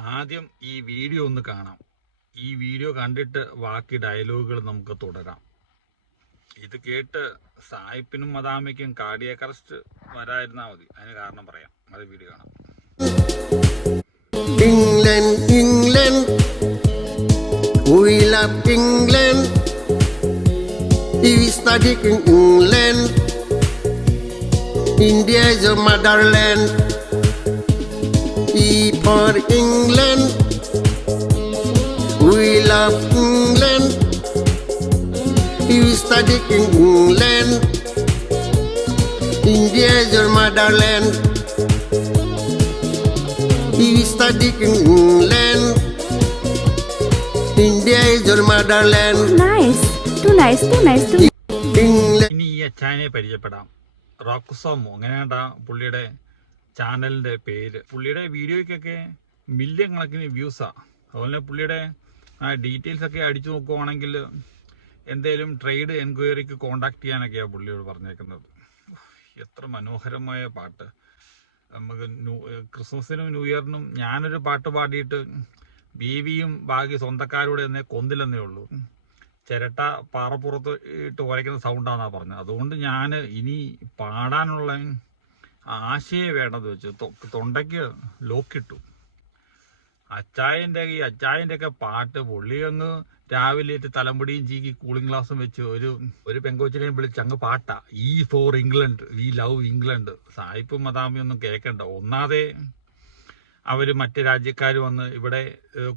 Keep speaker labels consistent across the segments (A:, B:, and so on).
A: ആദ്യം ഈ വീഡിയോ ഒന്ന് കാണാം. ഈ വീഡിയോ കണ്ടിട്ട് ബാക്കി ഡയലോഗുകൾ നമുക്ക് തുടരാം. ഇത് കേട്ട് സായിപ്പിനും മദാമയ്ക്കും കാർഡിയാക് അറസ്റ്റ് വരായിരുന്നാ മതി. അതിന് കാരണം പറയാം. അത് വീഡിയോ കാണാം.
B: England England. We love England. We. We for England. We love England. We study in England. India is your motherland. We study in England. India is your motherland.
C: Nice. Too nice, too nice, too
B: nice.
A: ഇനി ഈ അച്ചായനെ പരിചയപ്പെടാം റോക്സോമോ അങ്ങനെയാണ്ടാ പുള്ളിയുടെ ചാനലിന്റെ പേര്. പുള്ളിയുടെ വീഡിയോയ്ക്കൊക്കെ million കണക്കിന് വ്യൂസാ അതുപോലെ പുള്ളിയുടെ ഡീറ്റെയിൽസ് ഒക്കെ അടിച്ചു നോക്കുവാണെങ്കിൽ എന്തേലും ട്രേഡ് എൻക്വയറിക്ക് കോണ്ടാക്ട് ചെയ്യാനൊക്കെയാണ് പുള്ളിയോട് പറഞ്ഞേക്കുന്നത്. എത്ര മനോഹരമായ പാട്ട്. നമുക്ക് ന്യൂ- ക്രിസ്മസിനും ന്യൂ ഇയറിനും ഞാനൊരു പാട്ട് പാടിയിട്ട് ബീവിയും ബാക്കി സ്വന്തക്കാരോട് എന്നെ കൊന്നില്ലെന്നേ ഉള്ളൂ. ചിരട്ട പാറപ്പുറത്ത് ഇട്ട് ഉരയ്ക്കുന്ന സൗണ്ടാണെന്നാണ് പറഞ്ഞത്. അതുകൊണ്ട് ഞാൻ ഇനി പാടാനുള്ള ആശയെ വേണ്ടത് വെച്ച് തൊണ്ടയ്ക്ക് ലോക്കിട്ടു അച്ചായന്റെ ഈ അച്ചായന്റെ ഒക്കെ പാട്ട് പുള്ളി അങ്ങ് രാവിലെ തലമുടിയും ചീക്കി കൂളിംഗ് ഗ്ലാസും വെച്ച് ഒരു ഒരു പെങ്കോച്ചിനെയും വിളിച്ച് അങ്ങ് പാട്ടാ. ഈ for England we love England സായിപ്പും മദാമിയും ഒന്നും കേൾക്കണ്ട ഒന്നാതെ അവർ മറ്റു രാജ്യക്കാർ വന്ന് ഇവിടെ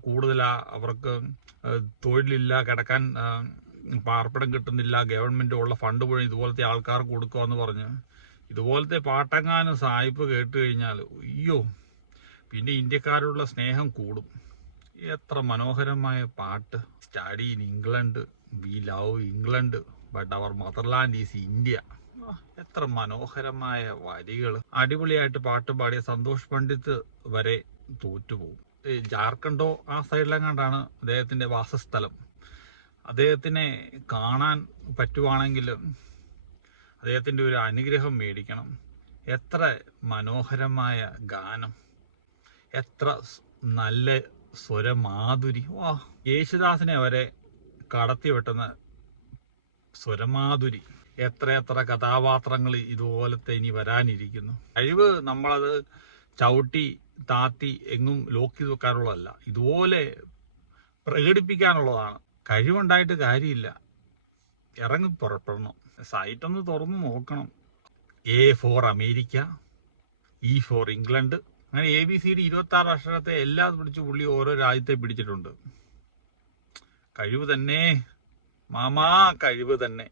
A: കൂടുതലാ അവർക്ക് തൊഴിലില്ല കിടക്കാൻ പാർപ്പിടം കിട്ടുന്നില്ല ഗവൺമെന്റ് ഉള്ള ഫണ്ട് പോയി ഇതുപോലത്തെ ആൾക്കാർക്ക് കൊടുക്കുമെന്ന് പറഞ്ഞ് ഇതുപോലത്തെ പാട്ടങ്ങാനും സായിപ്പ് കേട്ട് കഴിഞ്ഞാൽ അയ്യോ പിന്നെ ഇന്ത്യക്കാരോടുള്ള സ്നേഹം കൂടും. എത്ര മനോഹരമായ പാട്ട്. Study in England we love England but our motherland is India എത്ര മനോഹരമായ വരികൾ അടിപൊളിയായിട്ട് പാട്ട് പാടിയ സന്തോഷ് പണ്ഡിറ്റ് വരെ തോറ്റുപോകും. ജാർഖണ്ഡോ ആ സൈഡിലെങ്ങാണ്ടാണ് അദ്ദേഹത്തിന്റെ വാസസ്ഥലം. അദ്ദേഹത്തിനെ കാണാൻ പറ്റുവാണെങ്കിൽ അദ്ദേഹത്തിന്റെ ഒരു അനുഗ്രഹം മേടിക്കണം. എത്ര മനോഹരമായ ഗാനം. എത്ര നല്ല സ്വരമാധുരി. വാ. യേശുദാസിനെ വരെ കടത്തി വെട്ടുന്ന സ്വരമാധുരി. എത്ര കഥാപാത്രങ്ങൾ ഇതുപോലത്തെ ഇനി വരാനിരിക്കുന്നു. കഴിവ് നമ്മളത് ചവിട്ടി താത്തി എങ്ങും ലോക്ക് വെക്കാനുള്ളതല്ല ഇതുപോലെ പ്രകടിപ്പിക്കാനുള്ളതാണ്. കഴിവുണ്ടായിട്ട് കാര്യമില്ല. ഇറങ്ങി പുറപ്പെടണം. സൈറ്റ് ഒന്ന് തുറന്ന് നോക്കണം. A for America E for England. അങ്ങനെ എ ബി സി ഡി ഇരുപത്തി ആറ് അക്ഷരത്തെ എല്ലാം പിടിച്ച് പുള്ളി ഓരോ രാജ്യത്തെ പിടിച്ചിട്ടുണ്ട്. കഴിവ് തന്നെ. മാമാ കഴിവ് തന്നെ.